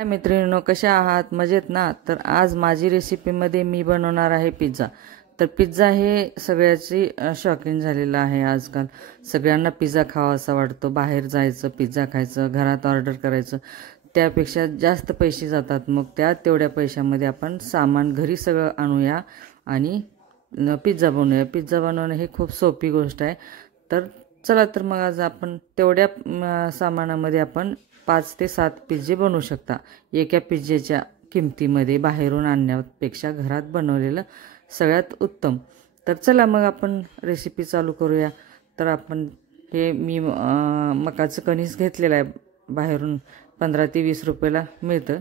हाय मैत्रिणींनो, कशा आहात? मजेत ना? तर आज माझी रेसिपीमध्ये मी बनवणार आहे पिझ्झा. तर पिझ्झा हे सगळ्याची शौकीन झालेला आहे आजकाल. सगळ्यांना पिझ्झा खावासा वाटतो. बाहेर जायचं, पिझ्झा खायचं, घरात ऑर्डर करायचं, त्यापेक्षा जास्त पैसे जातात. मग तेवढ्या पैशामध्ये आपण सामान घरी सगळं आणूया आणि पिझ्झा बनवूया. पिझ्झा बनवणं हे खूप सोपी गोष्ट आहे. तर चला, तर मग आज आपण तेवढ्या सामानामध्ये आपण 5 ते 7 पिझ्झे बनवू शकता. एका पिझ्झ्याच्या किमतीमध्ये बाहेरून आणण्यापेक्षा घरात बनवलेलं सगळ्यात उत्तम. तर चला मग आपण रेसिपी चालू करूया. तर आपण हे मी मकाचं कणीस घेतलेलं आहे. बाहेरून 15 ते 20 रुपयाला मिळतं,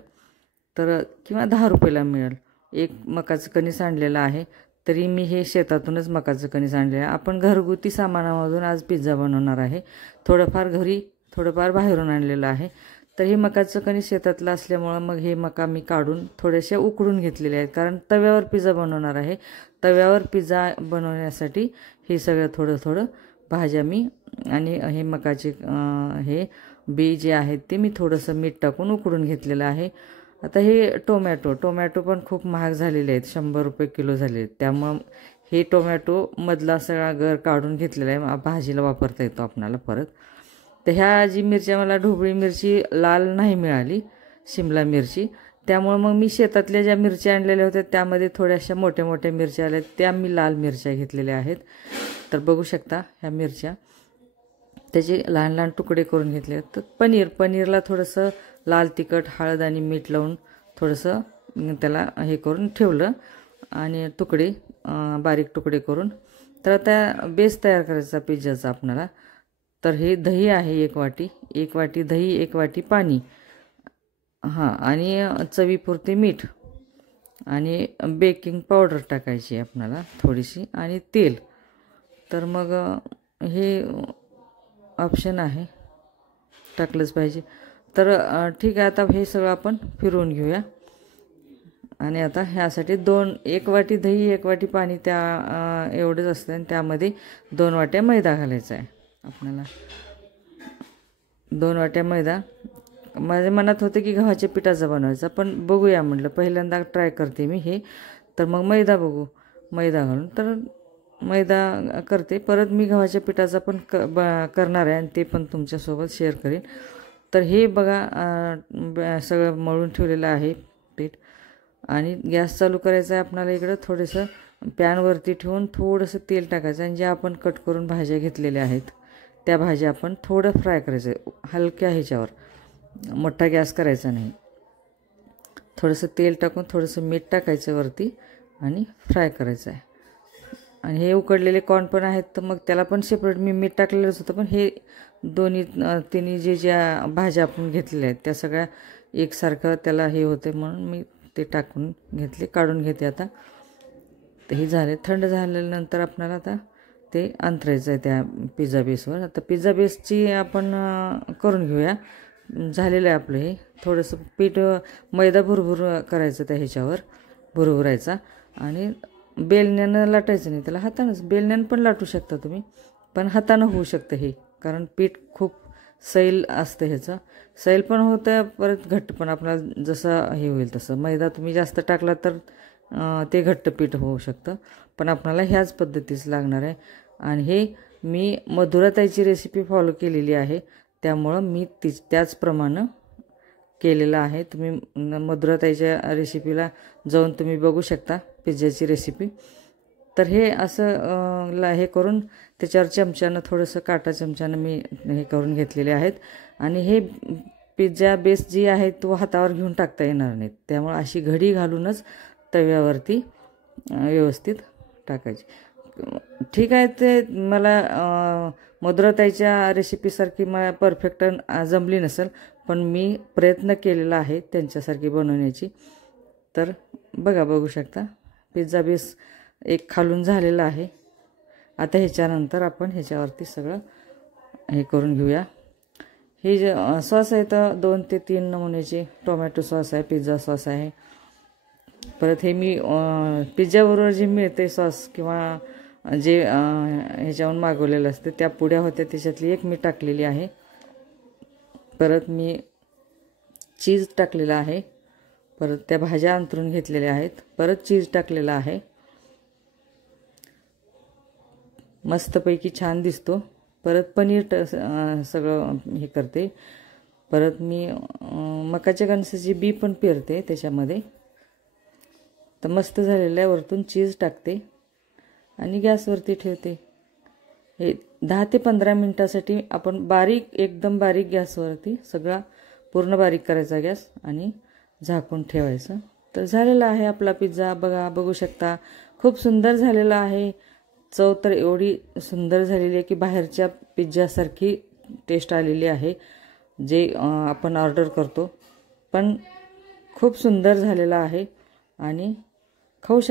तर किंवा 10 रुपयाला मिळेल. एक मकाचं कणीस आणलेलं आहे. तरी मी हे शेतातूनच मकाचं कणीस आणलेलं आहे. आपण घरगुती सामानामधून आज पिझ्झा बनवणार आहे. थोडंफार घरी, थोडंफार बाहेरून आणलेलं आहे. तर हे मकाचं कणीस शेतातलं असल्यामुळं मग हे मका मी काढून थोडेसे उकडून घेतलेले आहेत, कारण तव्यावर पिझ्झा बनवणार आहे. तव्यावर पिझ्झा बनवण्यासाठी हे सगळं थोडं थोडं भाज्या मी आणि हे मकाचे हे बी जे आहेत ते मी थोडंसं मीठ टाकून उकडून घेतलेलं आहे. आता हे टोमॅटो पण खूप महाग झालेले आहेत, 100 रुपये किलो झाले आहेत. त्यामुळं हे टोमॅटो मधला सगळा गर काढून घेतलेला आहे. भाजीला वापरता येतो आपणाला परत. तर ह्या जी मिरच्या मला ढोबळी मिरची लाल नाही मिळाली, शिमला मिरची, त्यामुळं मग मी शेतातल्या ज्या मिरच्या आणलेल्या होत्या त्यामध्ये थोड्याशा मोठ्या मोठ्या मिरच्या आल्या, त्या मी लाल मिरच्या घेतलेल्या आहेत. तर बघू शकता ह्या मिरच्या, त्याचे लहान लहान तुकडे करून घेतले आहेत. तर पनीरला थोडंसं लाल तिखट, हळद आणि मीठ लावून थोडंसं त्याला हे करून ठेवलं आणि बारीक तुकडे करून. तर आता बेस तयार करायचा पिझ्झाचा आपल्याला. तर हे दही आहे 1 वाटी, 1 वाटी दही, 1 वाटी पाणी, आणि चवीपुरते मीठ आणि बेकिंग पावडर टाकायची आपल्याला थोडीशी, आणि तेल. तर मग हे ऑप्शन आहे, टाकलंच पाहिजे. तर ठीक आहे, आता हे सगळं आपण फिरवून घेऊया. आणि आता ह्यासाठी 1 वाटी दही, 1 वाटी पाणी, त्या एवढंच असतं. आणि त्यामध्ये 2 वाट्या मैदा घालायचा आहे आपल्याला. 2 वाट्या मैदा. माझ्या मनात होतं की गव्हाच्या पिठाचा बनवायचा, पण बघूया म्हटलं, पहिल्यांदा ट्राय करते मी हे. तर मग मैदा घालून तर मैदा करते. परत मी गव्हाच्या पिठाचा पण करणार आहे, आणि ते पण तुमच्यासोबत शेअर करेन. तर हे बघा, सगळं मळून ठेवलेलं आहे पीठ. आणि गॅस चालू करायचा आहे आपल्याला. इकडं थोडंसं पॅनवरती ठेवून थोडंसं तेल टाकायचं, आणि ज्या आपण कट करून भाज्या घेतलेल्या आहेत त्या भाज्या आपण थोडं फ्राय करायचं आहे, हलक्या ह्याच्यावर. मोठा गॅस करायचा नाही. थोडंसं तेल टाकून थोडंसं मीठ टाकायचं वरती आणि फ्राय करायचं आहे. आणि हे उकडलेले कॉर्न पण आहेत, तर मग त्याला पण सेपरेट मी मीठ टाकलेलंच होतं. पण हे तिन्ही ज्या भाज्या आपण घेतलेल्या आहेत त्या सगळ्या एकसारखं त्याला हे होते, म्हणून मी ते टाकून काढून घेते आता. तर हे झाले. थंड झाल्यानंतर आपल्याला आता ते अंतरायचं आहे त्या पिझ्झा बेसवर. आता पिझ्झा बेसची आपण करून घेऊया. झालेलं आहे आपलं हे. थोडंसं पीठ मैदा भुरभुर करायचं त्या ह्याच्यावर, भुरभुरायचा. आणि बेलण्यानं लाटायचं नाही त्याला, हातानंच. बेलण्यानं पण लाटू शकता तुम्ही, पण हातानं होऊ शकतं हे, कारण पीठ खूप सैल असतं ह्याचं. सैल पण होतं, परत घट्ट पण. आपल्याला जसं हे होईल तसं. मैदा तुम्ही जास्त टाकला तर ते घट्ट पीठ होऊ शकतं, पण आपल्याला ह्याच पद्धतीच लागणार आहे. आणि हे मी मधुराताईची रेसिपी फॉलो केलेली आहे, त्यामुळं मी त्याचप्रमाणे केलेलं आहे. तुम्ही मधुराताईच्या रेसिपीला जाऊन तुम्ही बघू शकता पिझ्झाची रेसिपी. तर हे असं हे करून त्याच्यावर चमच्यानं, थोडंसं काटा चमच्यानं मी हे करून घेतलेले आहेत. आणि हे पिझ्झा बेस जी आहे तो हातावर घेऊन टाकता येणार नाही, त्यामुळे अशी घडी घालूनच तव्यावरती व्यवस्थित टाकायची. ठीक आहे, ते मला मधुराताईच्या रेसिपीसारखी मला परफेक्ट जमली नसेल, पण मी प्रयत्न केलेला आहे त्यांच्यासारखी बनवण्याची. तर बघू शकता पिझ्झा बेस एक खालून झालेला आहे. आता ह्याच्यानंतर आपण ह्याच्यावरती सगळं हे करून घेऊया. हे जे सॉस आहे तर 2 ते 3 नमुन्याचे टोमॅटो सॉस आहे, पिझ्झा सॉस आहे. परत हे मी पिझ्झाबरोबर जे मिळते सॉस, किंवा जे ह्याच्यावरून मागवलेलं असते त्या पुड्या होत्या, त्याच्यातली एक मी टाकलेली आहे. परत मी चीज टाकलेलं आहे, परत त्या भाज्या अंथरून घेतलेल्या आहेत, परत चीज टाकलेलं आहे, मस्तपैकी छान दिसतो। परत पनीर सगळं हे करते, परत मी मकाच्या कणसाची बी पण पेरते त्याच्यामध्ये। तर मस्त झालेलं आहे, वरतून चीज टाकते आणि गॅसवरती ठेवते। हे 10 ते 15 मिनिटासाठी आपण बारीक, एकदम बारीक गॅसवरती सगळा पूर्ण बारीक करायचा गॅस आणि झाकून ठेवायचं। तर झालेला आहे आपला पिझ्झा, बघू शकता खूप सुंदर झालेला आहे। चव तर एवढी सुंदर झालेली आहे की बाहेरच्या पिझ्झासारखी टेस्ट आलेली आहे जे आपण ऑर्डर करतो, पण खूप सुंदर झालेला आहे आणि खाऊ शकता।